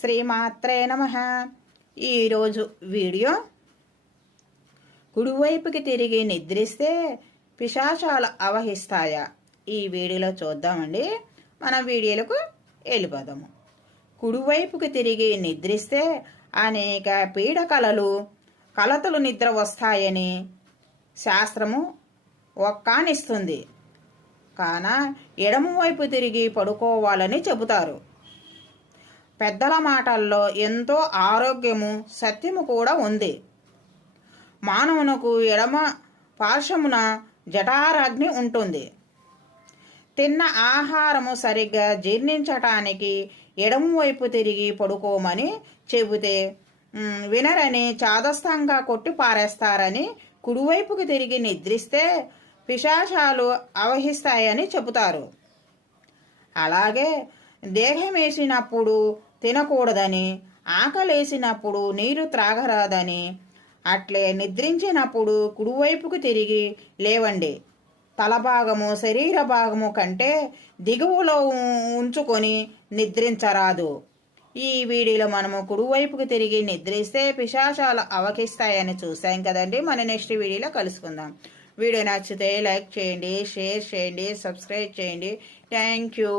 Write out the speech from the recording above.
శ్రీమాత్రే నమ. ఈరోజు వీడియో కుడివైపుకి తిరిగి నిద్రిస్తే పిశాచాలు అవహిస్తాయా? ఈ వీడియోలో చూద్దామండి. మనం వీడియోలకు వెళ్ళిపోదాము. కుడివైపుకి తిరిగి నిద్రిస్తే అనేక పీడకలలు కలతలు నిద్ర వస్తాయని శాస్త్రము ఒక్కానిస్తుంది. కాన ఎడమవైపు తిరిగి పడుకోవాలని చెబుతారు. పెద్దల మాటల్లో ఎంతో ఆరోగ్యము సత్యము కూడా ఉంది. మానవునకు ఎడమ పార్శ్వమున జఠారాగ్ని ఉంటుంది. తిన్న ఆహారము సరిగ్గా జీర్ణించటానికి ఎడమ వైపు తిరిగి పడుకోమని చెబితే వినరని చాదస్తంగా కొట్టి పారేస్తారని కుడివైపుకి తిరిగి నిద్రిస్తే పిశాచాలు అవహిస్తాయని చెబుతారు. అలాగే దేహమేసినప్పుడు తినకూడదని ఆకలేసినప్పుడు నీరు త్రాగరాదని అట్లే నిద్రించినప్పుడు కుడివైపుకు తిరిగి లేవండి. తల భాగము శరీర భాగము కంటే దిగువలో ఉంచుకొని నిద్రించరాదు. ఈ వీడియోలో మనము కుడివైపుకు తిరిగి నిద్రిస్తే పిశాచాలు అవకిస్తాయని చూసాం కదండి. మన నెక్స్ట్ వీడియోలో కలుసుకుందాం. వీడియో నచ్చితే లైక్ చేయండి షేర్ చేయండి సబ్స్క్రైబ్ చేయండి. Thank you.